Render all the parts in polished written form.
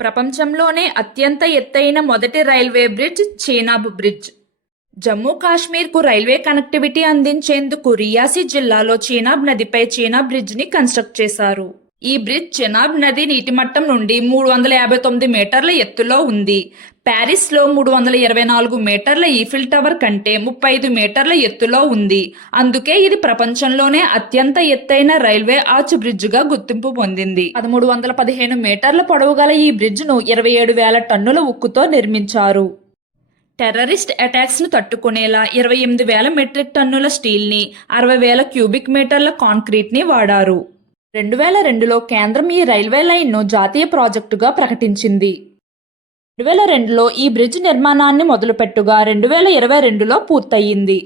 ప్రపంచంలోనే అత్యంత ఎత్తైన మొదటి railway bridge Chenab bridge. Jammu కాశ్మీర్కు రైల్వే కనెక్టివిటీ అందించేందుకు రియాసీ జిల్లాలో చేనాబ్ నదిపై చేనాబ్ బ్రిడ్జ్ని కన్స్ట్రక్ట్ చేశారు. ఈ బ్రిడ్జ్ చెనాబ్ నది నీటిమట్టం నుండి 359 మీటర్ల ఎత్తులో ఉంది. ప్యారిస్లో 324 మీటర్ల ఈఫిల్ టవర్ కంటే 35 మీటర్ల ఎత్తులో ఉంది. అందుకే ఇది ప్రపంచంలోనే అత్యంత ఎత్తైన రైల్వే ఆర్చ్ బ్రిడ్జ్గా గుర్తింపు పొందింది. 1315 మీటర్ల పొడవు గల ఈ బ్రిడ్జ్ను 27,000 టన్నుల ఉక్కుతో నిర్మించారు. టెర్రరిస్ట్ అటాక్స్ను తట్టుకునేలా 28,000 మెట్రిక్ టన్నుల స్టీల్ని, 60,000 క్యూబిక్ మీటర్ల కాంక్రీట్ని వాడారు. 2002లో కేంద్రం ఈ రైల్వే లైన్ను జాతీయ ప్రాజెక్టుగా ప్రకటించింది. 2002లో ఈ బ్రిడ్జ్ నిర్మాణాన్ని మొదలుపెట్టుగా 2022లో పూర్తయింది.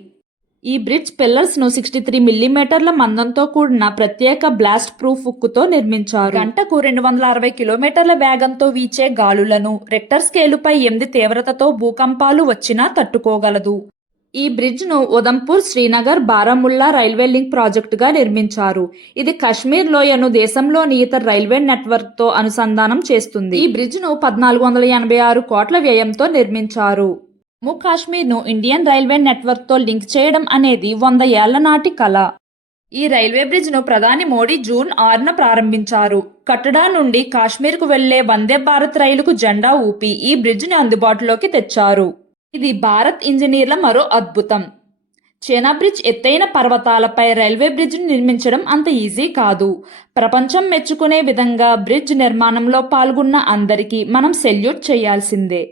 ఈ బ్రిడ్జ్ పిల్లర్స్ను 63 మిల్లీమీటర్ల మందంతో కూడిన ప్రత్యేక బ్లాస్ట్ ప్రూఫ్ ఉక్కుతో నిర్మించారు. గంటకు 260 కిలోమీటర్ల వేగంతో వీచే గాలులను, రెక్టర్ స్కేలుపై 8 తీవ్రతతో భూకంపాలు వచ్చినా తట్టుకోగలదు. ఈ బ్రిడ్జ్ను ఉదంపూర్, శ్రీనగర్, బారాముల్లా రైల్వే లింక్ ప్రాజెక్టుగా నిర్మించారు. ఇది కశ్మీర్ లోయను దేశంలోని ఇతర రైల్వే నెట్వర్క్తో అనుసంధానం చేస్తుంది. ఈ బ్రిడ్జ్ను 1486 కోట్ల వ్యయంతో నిర్మించారు. జమ్మూ కాశ్మీర్ను ఇండియన్ రైల్వే నెట్వర్క్తో లింక్ చేయడం అనేది 100 ఏళ్ల నాటి కల. ఈ రైల్వే బ్రిడ్జ్ను ప్రధాని మోడీ జూన్ 6న ప్రారంభించారు. కటడా నుండి కాశ్మీర్కు వెళ్లే వందే భారత్ రైలుకు జెండా ఊపి ఈ బ్రిడ్జ్ని అందుబాటులోకి తెచ్చారు. ఇది భారత్ ఇంజనీర్ల మరో అద్భుతం. చేనాబ్ బ్రిడ్జ్ ఎత్తైన పర్వతాలపై రైల్వే బ్రిడ్జ్ని నిర్మించడం అంత ఈజీ కాదు. ప్రపంచం మెచ్చుకునే విధంగా బ్రిడ్జ్ నిర్మాణంలో పాల్గొన్న అందరికీ మనం సెల్యూట్ చేయాల్సిందే.